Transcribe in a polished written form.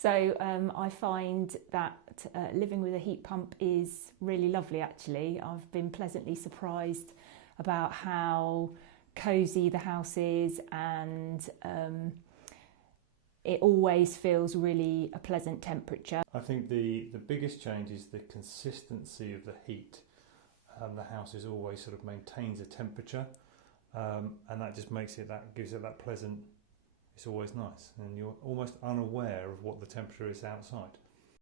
So I find that living with a heat pump is really lovely actually. I've been pleasantly surprised about how cosy the house is, and it always feels really a pleasant temperature. I think the biggest change is the consistency of the heat. The house is always sort of maintains a temperature, and that just gives it that pleasant. It's always nice, and you're almost unaware of what the temperature is outside.